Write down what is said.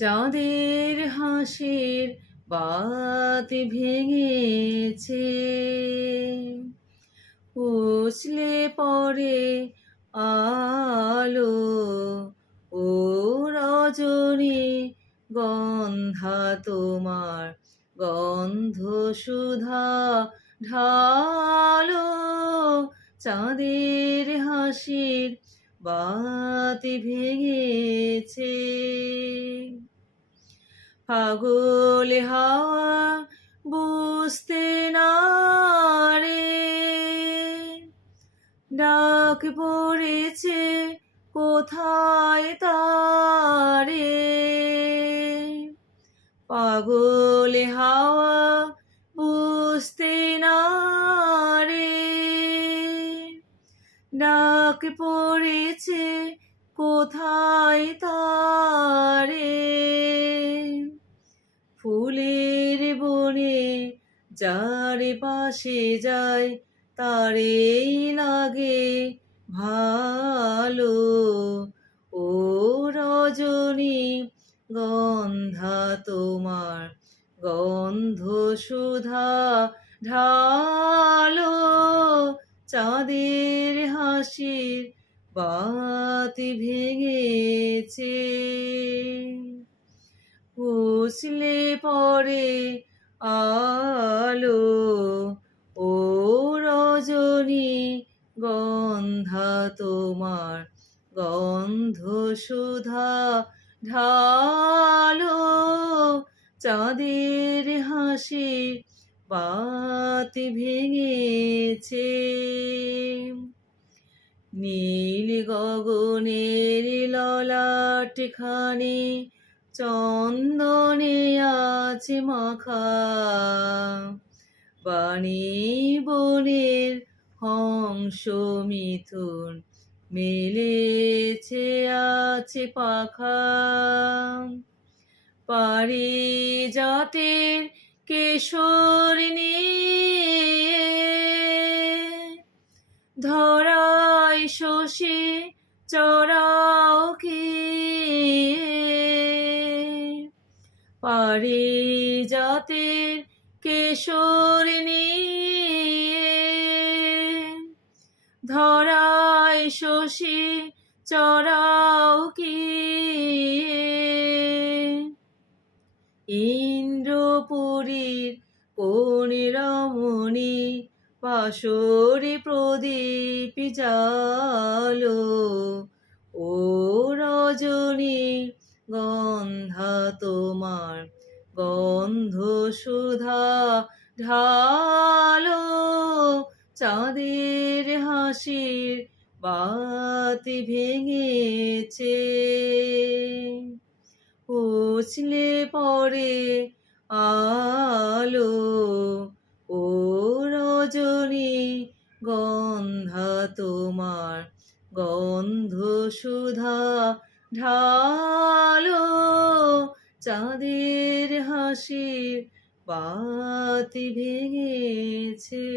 চাঁদের হাসির বাতি ভেঙেছে, উছলে পড়ে আলো। ও রজনী গন্ধা তোমার গন্ধ সুধা ঢালো। চাঁদের হাসির বাতি ভেঙেছে, পাগল হাওয়া বুঝতে না রে, ডাক পড়েছে কোথায় তারে। পাগল হাওয়া বুঝতে না রে, ডাক পড়েছে কোথায় তারে। ফুলের বনে যার পাশে যায় তারেই লাগে ভালো। ও রজনী গন্ধা তোমার গন্ধ সুধা ঢালো। চাঁদের হাসির বাতি ভেঙেছে, উছলে পড়ে আলো। ও রজনী গন্ধা তোমার গন্ধ সুধা ঢালো। চাঁদের হাসির বাতি ভেঙেছে, নীল গগনের ললাট খানি চন্দনে আছে মাখা। বাণী বনের হংস মিথুন মেলেছে আছে পাখা। পারিজাতের কেশর নিয়ে ধরায় শশী চড়াও কি। পারিজাতের কেশর নিয়ে ধরায় শশী চড়াও কি। ইন্দ্রপুরীর কোন রমণী পাশরে প্রদীপ জালো। ও রজনী গন্ধা তোমার গন্ধ সুধা ঢালো। চাঁদের হাসির বাতি ভেঙেছে, উছলে পড়ে আলো। ও রজনী গন্ধা তোমার গন্ধ সুধা ঢালো। চাঁদের হাসির বাতি ভেঙেছে।